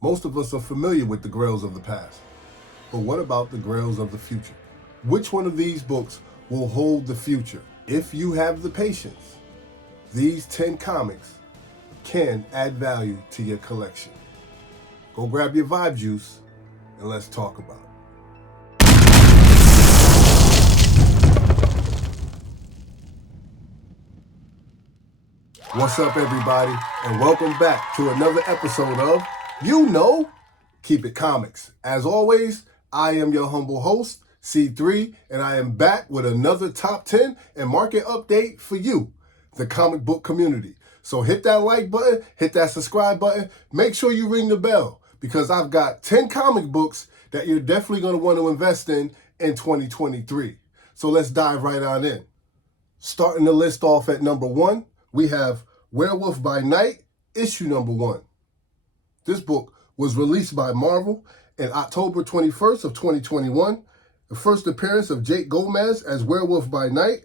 Most of us are familiar with the grails of the past, but what about the grails of the future? Which one of these books will hold the future? If you have the patience, these 10 comics can add value to your collection. Go grab your vibe juice and let's talk about it. What's up, everybody, and welcome back to another episode of Keep It Comics. As always, I am your humble host, C3, and I am back with another top 10 and market update for you, the comic book community. So hit that like button, hit that subscribe button, make sure you ring the bell, because I've got 10 comic books that you're definitely going to want to invest in 2023. So let's dive right on in. Starting the list off at number 1, we have Werewolf by Night, issue number 1. This book was released by Marvel in October 21st of 2021. The first appearance of Jake Gomez as Werewolf by Night,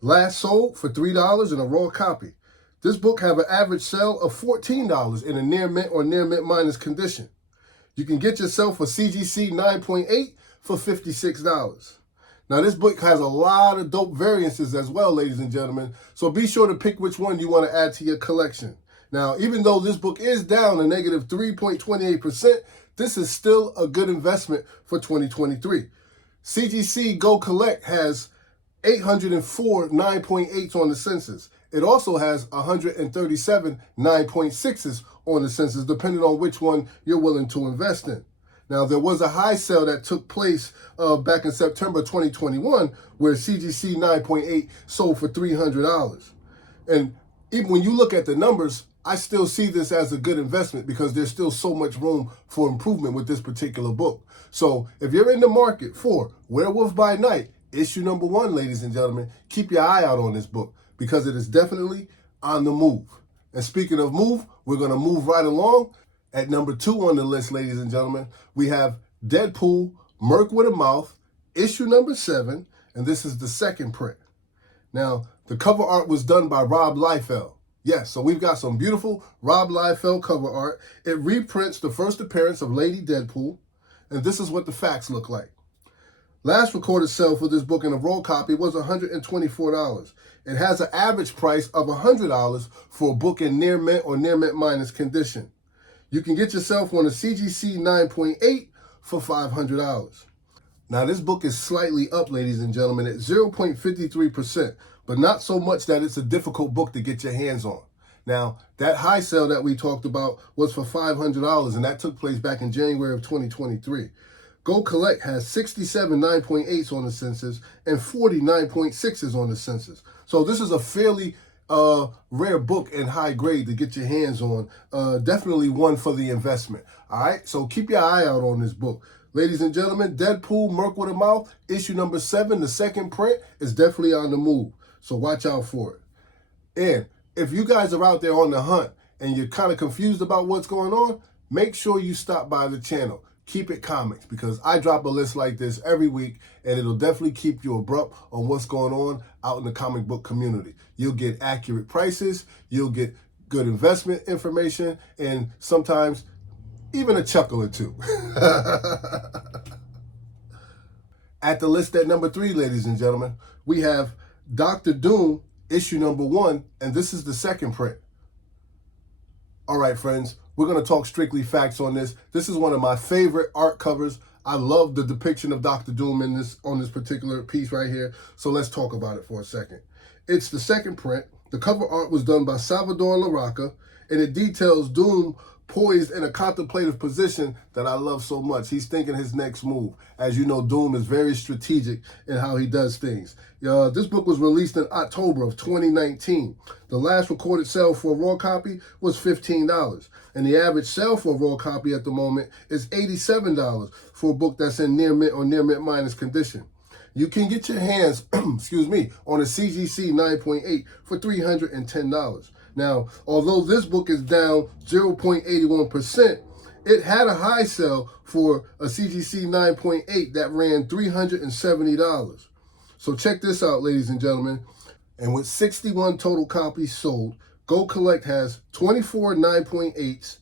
last sold for $3 in a raw copy. This book have an average sale of $14 in a near mint or near mint minus condition. You can get yourself a CGC 9.8 for $56. Now, this book has a lot of dope variances as well, ladies and gentlemen, so be sure to pick which one you want to add to your collection. Now, even though this book is down a negative 3.28%, this is still a good investment for 2023. CGC Go Collect has 804 9.8s on the census. It also has 137 9.6s on the census, depending on which one you're willing to invest in. Now, there was a high sale that took place back in September 2021 where CGC 9.8 sold for $300. And even when you look at the numbers, I still see this as a good investment because there's still so much room for improvement with this particular book. So if you're in the market for Werewolf by Night, issue number 1, ladies and gentlemen, keep your eye out on this book because it is definitely on the move. And speaking of move, we're going to move right along. At number 2 on the list, ladies and gentlemen, we have Deadpool, Merc with a Mouth, issue number 7, and this is the second print. Now, the cover art was done by Rob Liefeld. Yes, so we've got some beautiful Rob Liefeld cover art. It reprints the first appearance of Lady Deadpool, and this is what the facts look like. Last recorded sale for this book in a raw copy was $124. It has an average price of $100 for a book in near mint or near mint minus condition. You can get yourself on a CGC 9.8 for $500. Now, this book is slightly up, ladies and gentlemen, at 0.53%, but not so much that it's a difficult book to get your hands on. Now, that high sale that we talked about was for $500, and that took place back in January of 2023. Go Collect has 67 9.8s on the census and 40 9.6s on the census. So this is a fairly rare book and high grade to get your hands on. Definitely one for the investment. All right, so keep your eye out on this book. Ladies and gentlemen, Deadpool, Merc with a Mouth, issue number 7, the second print, is definitely on the move. So watch out for it. And if you guys are out there on the hunt and you're kind of confused about what's going on, make sure you stop by the channel. Keep It Comics, because I drop a list like this every week, and it'll definitely keep you abrupt on what's going on out in the comic book community. You'll get accurate prices, you'll get good investment information, and sometimes even a chuckle or two. At the list at number 3, ladies and gentlemen, we have Dr. Doom, issue number 1, and this is the second print. All right, friends, we're going to talk strictly facts on this. This is one of my favorite art covers. I love the depiction of Dr. Doom on this particular piece right here. So let's talk about it for a second. It's the second print. The cover art was done by Salvador Larroca, and it details Doom poised in a contemplative position that I love so much. He's thinking his next move. As you know, Doom is very strategic in how he does things. This book was released in October of 2019. The last recorded sale for a raw copy was $15. And the average sale for a raw copy at the moment is $87 for a book that's in near mint or near mint minus condition. You can get your hands, on a CGC 9.8 for $310. Now, although this book is down 0.81%, it had a high sale for a CGC 9.8 that ran $370. So check this out, ladies and gentlemen. And with 61 total copies sold, Go Collect has 24 9.8s,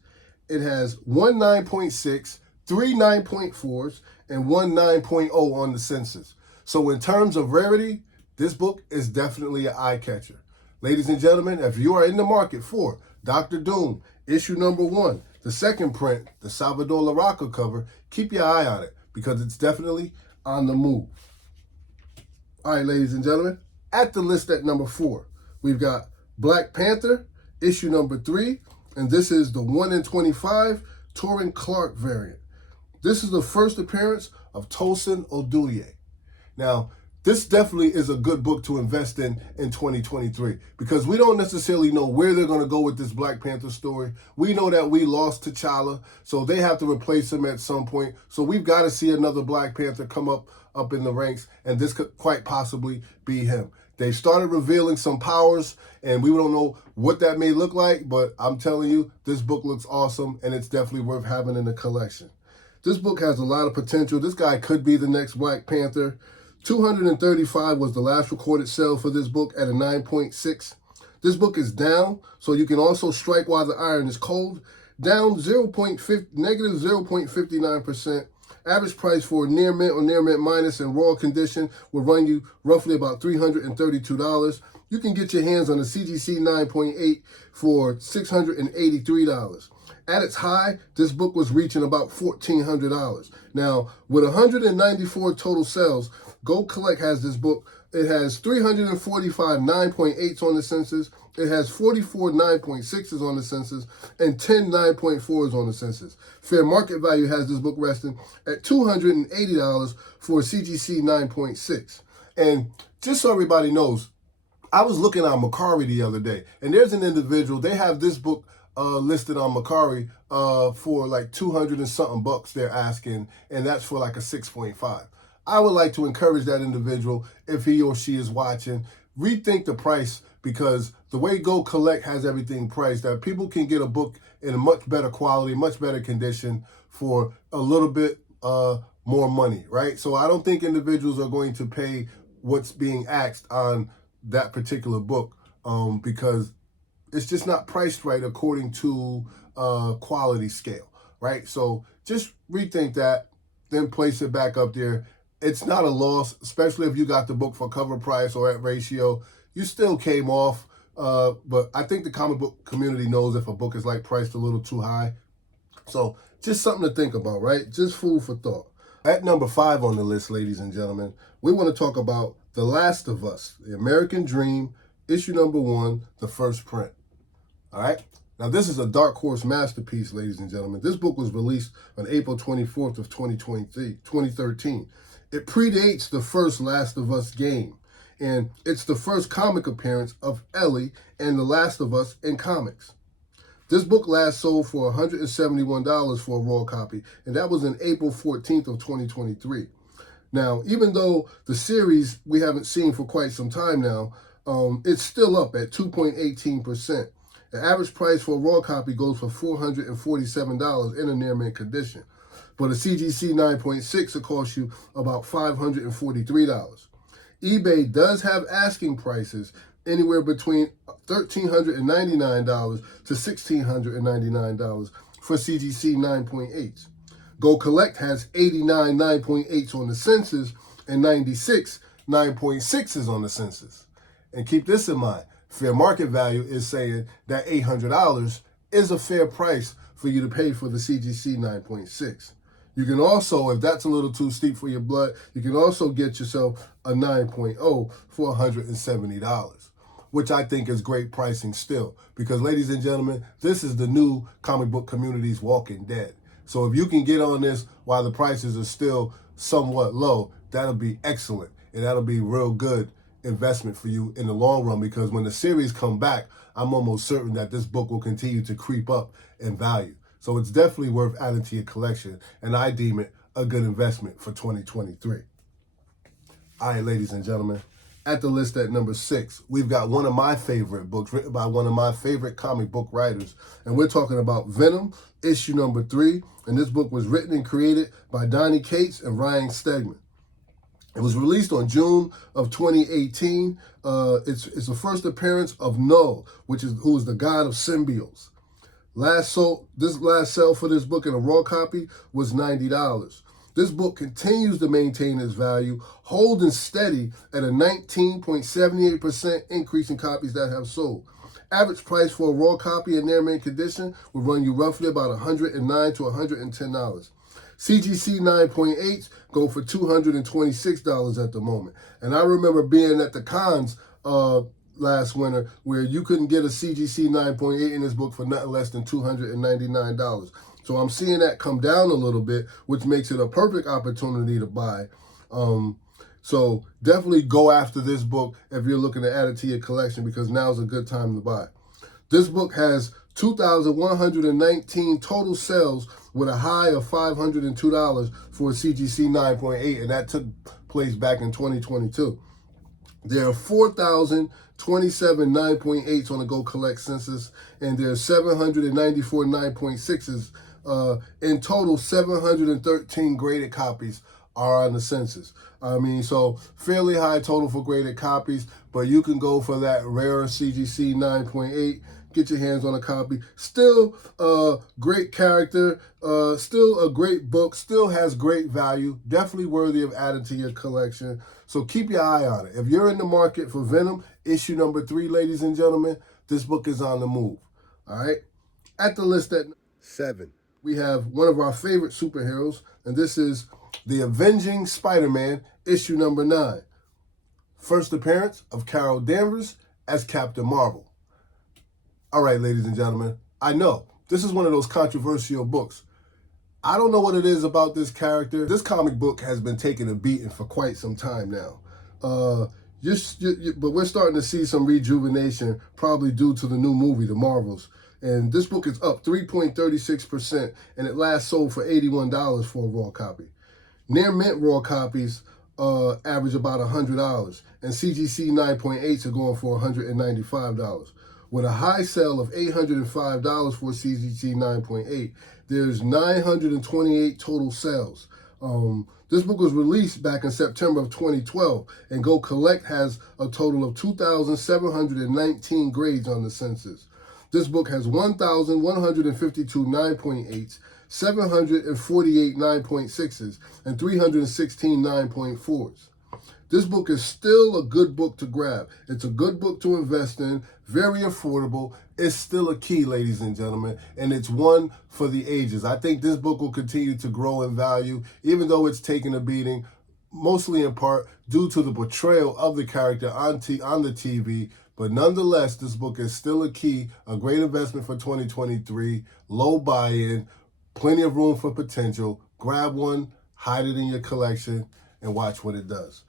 it has one 9.6, three 9.4s, and one 9.0 on the census. So in terms of rarity, this book is definitely an eye catcher. Ladies and gentlemen, if you are in the market for Dr. Doom, issue number 1, the second print, the Salvador Larroca cover, keep your eye on it because it's definitely on the move. All right, ladies and gentlemen, at the list at number 4, we've got Black Panther, issue number 3, and this is the 1 in 25 Torrin Clark variant. This is the first appearance of Tosin Oduye. Now, this definitely is a good book to invest in 2023 because we don't necessarily know where they're going to go with this Black Panther story. We know that we lost T'Challa, so they have to replace him at some point. So we've got to see another Black Panther come up in the ranks, and this could quite possibly be him. They started revealing some powers, and we don't know what that may look like, but I'm telling you, this book looks awesome, and it's definitely worth having in the collection. This book has a lot of potential. This guy could be the next Black Panther. 235 was the last recorded sale for this book at a 9.6. This book is down, so you can also strike while the iron is cold. Down negative 0.59%. Average price for near mint or near mint minus in raw condition will run you roughly about $332. You can get your hands on a CGC 9.8 for $683. At its high, this book was reaching about $1,400. Now, with 194 total sales, Go Collect has this book. It has 345 9.8s on the census. It has 44 9.6s on the census and 10 9.4s on the census. Fair market value has this book resting at $280 for a CGC 9.6. And just so everybody knows, I was looking on Mercari the other day, and there's an individual, they have this book listed on Mercari for like 200 and something bucks they're asking, and that's for like a 6.5. I would like to encourage that individual, if he or she is watching, rethink the price because the way Go Collect has everything priced, that people can get a book in a much better quality, much better condition for a little bit more money, right? So I don't think individuals are going to pay what's being asked on that particular book because it's just not priced right according to quality scale, right? So just rethink that, then place it back up there. It's not a loss, especially if you got the book for cover price or at ratio. You still came off, but I think the comic book community knows if a book is like priced a little too high. So just something to think about, right? Just food for thought. At number 5 on the list, ladies and gentlemen, we want to talk about The Last of Us, The American Dream, issue number 1, the first print. All right? Now, this is a Dark Horse masterpiece, ladies and gentlemen. This book was released on April 24th of 2013. It predates the first Last of Us game, and it's the first comic appearance of Ellie and The Last of Us in comics. This book last sold for $171 for a raw copy, and that was in April 14th of 2023. Now, even though the series we haven't seen for quite some time now, it's still up at 2.18%. The average price for a raw copy goes for $447 in a near mint condition. But a CGC 9.6 will cost you about $543. eBay does have asking prices anywhere between $1,399 to $1,699 for CGC 9.8s. Go Collect has 89 9.8s on the census and 96 9.6s on the census. And keep this in mind, fair market value is saying that $800 is a fair price for you to pay for the CGC 9.6. You can also, if that's a little too steep for your blood, you can also get yourself a 9.0 for $170, which I think is great pricing still. Because, ladies and gentlemen, this is the new comic book community's Walking Dead. So if you can get on this while the prices are still somewhat low, that'll be excellent. And that'll be real good investment for you in the long run, because when the series come back, I'm almost certain that this book will continue to creep up in value. So it's definitely worth adding to your collection, and I deem it a good investment for 2023. All right, ladies and gentlemen, at the list at number 6, we've got one of my favorite books written by one of my favorite comic book writers, and we're talking about Venom, issue number 3, and this book was written and created by Donny Cates and Ryan Stegman. It was released on June of 2018. It's the first appearance of Knull, who is the god of symbiotes. This last sale for this book in a raw copy was $90. This book continues to maintain its value, holding steady at a 19.78% increase in copies that have sold. Average price for a raw copy in their mint condition will run you roughly about $109 to $110. CGC 9.8s go for $226 at the moment. And I remember being at the cons last winter where you couldn't get a CGC 9.8 in this book for nothing less than $299. So I'm seeing that come down a little bit, which makes it a perfect opportunity to buy. So definitely go after this book if you're looking to add it to your collection, because now's a good time to buy. This book has 2,119 total sales with a high of $502 for a CGC 9.8, and that took place back in 2022. There are 4,027 9.8s on the Go Collect census, and there are 794 9.6s. In total, 713 graded copies are on the census. I mean, so fairly high total for graded copies, but you can go for that rare CGC 9.8. Get your hands on a copy. Still a great character, still a great book, still has great value, definitely worthy of adding to your collection. So keep your eye on it. If you're in the market for Venom, issue number 3, ladies and gentlemen, this book is on the move. All right? At the list at 7, we have one of our favorite superheroes, and this is the Avenging Spider-Man, issue number 9. First appearance of Carol Danvers as Captain Marvel. All right, ladies and gentlemen, I know this is one of those controversial books. I don't know what it is about this character. This comic book has been taking a beating for quite some time now. But we're starting to see some rejuvenation, probably due to the new movie, The Marvels. And this book is up 3.36%, and it last sold for $81 for a raw copy. Near mint raw copies average about $100, and CGC 9.8s are going for $195. With a high sale of $805 for CGC 9.8, there's 928 total sales. This book was released back in September of 2012, and Go Collect has a total of 2,719 grades on the census. This book has 1,152 9.8s, 748 9.6s, and 316 9.4s. This book is still a good book to grab. It's a good book to invest in, very affordable. It's still a key, ladies and gentlemen, and it's one for the ages. I think this book will continue to grow in value, even though it's taken a beating, mostly in part due to the portrayal of the character on the TV. But nonetheless, this book is still a key, a great investment for 2023, low buy-in, plenty of room for potential. Grab one, hide it in your collection, and watch what it does.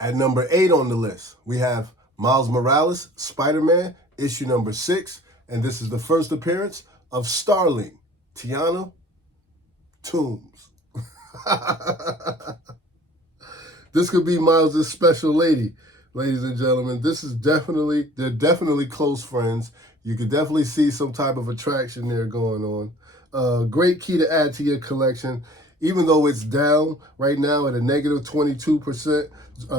At number 8 on the list, we have Miles Morales, Spider-Man, issue number 6, and this is the first appearance of Starling, Tiana Toombs. This could be Miles' special lady, ladies and gentlemen. They're definitely close friends. You could definitely see some type of attraction there going on. Great key to add to your collection. Even though it's down right now at a negative 22%,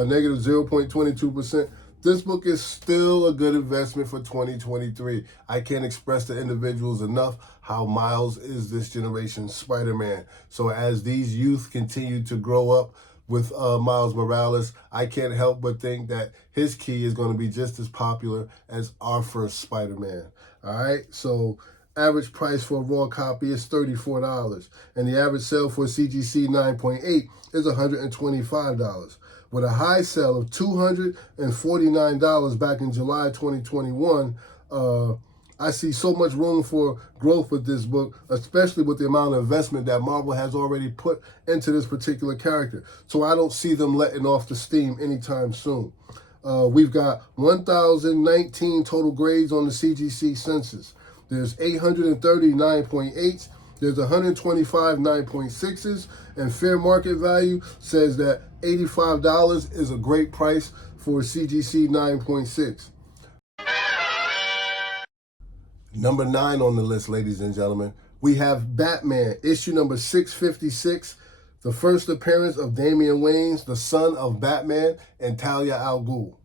negative 0.22%, this book is still a good investment for 2023. I can't express to individuals enough how Miles is this generation's Spider-Man. So as these youth continue to grow up with Miles Morales, I can't help but think that his key is going to be just as popular as our first Spider-Man. All right, so average price for a raw copy is $34, and the average sale for CGC 9.8 is $125. With a high sale of $249 back in July 2021, I see so much room for growth with this book, especially with the amount of investment that Marvel has already put into this particular character. So I don't see them letting off the steam anytime soon. We've got 1,019 total grades on the CGC census. There's 830 9.8s, there's 125 9.6s, and fair market value says that $85 is a great price for a CGC 9.6. Number 9 on the list, ladies and gentlemen, we have Batman, issue number 656, the first appearance of Damian Wayans, the son of Batman, and Talia al Ghul.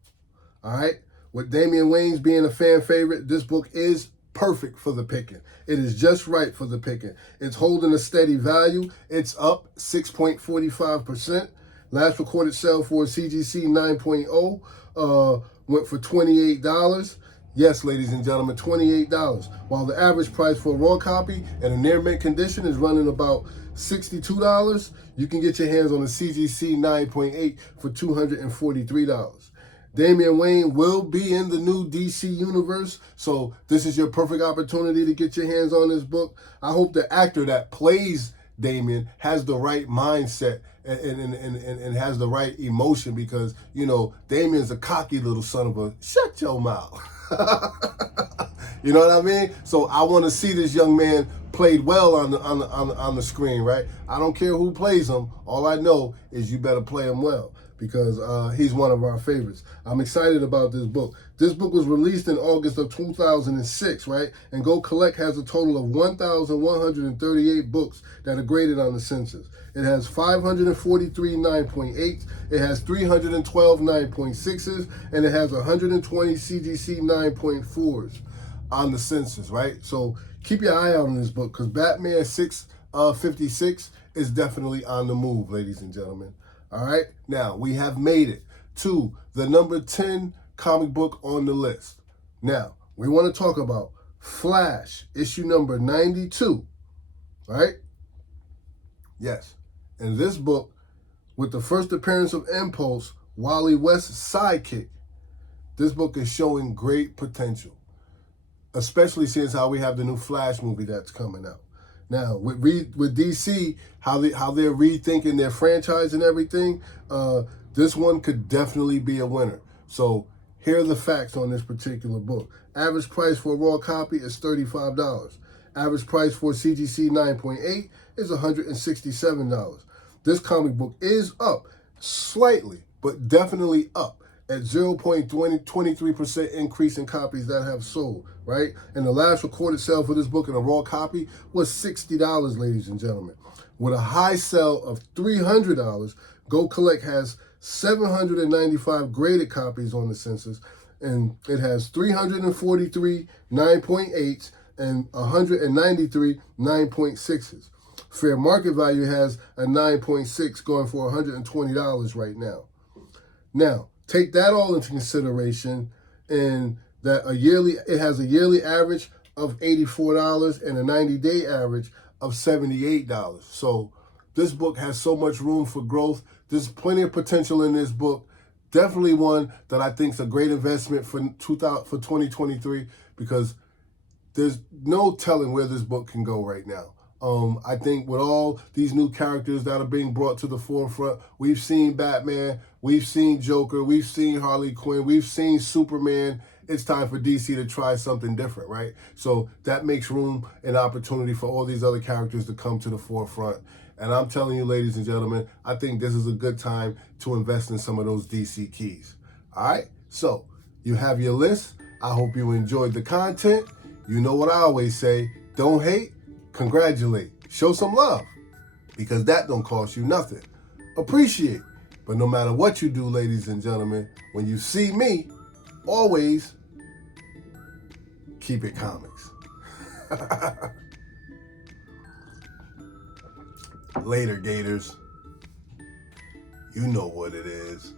All right? With Damian Wayans being a fan favorite, this book is perfect for the picking. It is just right for the picking. It's holding a steady value. It's up 6.45%. Last recorded sale for CGC 9.0 went for $28. Yes, ladies and gentlemen, $28. While the average price for a raw copy in a near mint condition is running about $62, you can get your hands on a CGC 9.8 for $243. Damian Wayne will be in the new DC universe, so this is your perfect opportunity to get your hands on this book. I hope the actor that plays Damian has the right mindset and has the right emotion, because, you know, Damian's a cocky little son of a... Shut your mouth. You know what I mean? So I want to see this young man played well on the screen, right? I don't care who plays him. All I know is you better play him well, because he's one of our favorites. I'm excited about this book. This book was released in August of 2006, right? And Go Collect has a total of 1,138 books that are graded on the census. It has 543 9.8s, it has 312 9.6s, and it has 120 CGC 9.4s on the census, right? So keep your eye out on this book, because Batman 656 is definitely on the move, ladies and gentlemen. All right, now we have made it to the number 10 comic book on the list. Now, we want to talk about Flash, issue number 92, right? Yes, in this book, with the first appearance of Impulse, Wally West's sidekick, this book is showing great potential, especially since how we have the new Flash movie that's coming out. Now, with DC, how they're rethinking their franchise and everything, this one could definitely be a winner. So here are the facts on this particular book. Average price for a raw copy is $35. Average price for CGC 9.8 is $167. This comic book is up slightly, but definitely up at 0.23% increase in copies that have sold, right? And the last recorded sale for this book in a raw copy was $60, ladies and gentlemen. With a high sell of $300, Go Collect has 795 graded copies on the census, and it has 343 9.8s and 193 9.6s. Fair market value has a 9.6 going for $120 right now. Now, take that all into consideration, and that it has a yearly average of $84 and a 90-day average of $78. So this book has so much room for growth. There's plenty of potential in this book. Definitely one that I think is a great investment for 2023, because there's no telling where this book can go right now. I think with all these new characters that are being brought to the forefront, we've seen Batman, we've seen Joker, we've seen Harley Quinn, we've seen Superman. It's time for DC to try something different, right? So that makes room and opportunity for all these other characters to come to the forefront. And I'm telling you, ladies and gentlemen, I think this is a good time to invest in some of those DC keys. All right? So you have your list. I hope you enjoyed the content. You know what I always say, don't hate, congratulate, show some love, because that don't cost you nothing. Appreciate. But no matter what you do, ladies and gentlemen, when you see me, always keep it comics. Later, Gators. You know what it is.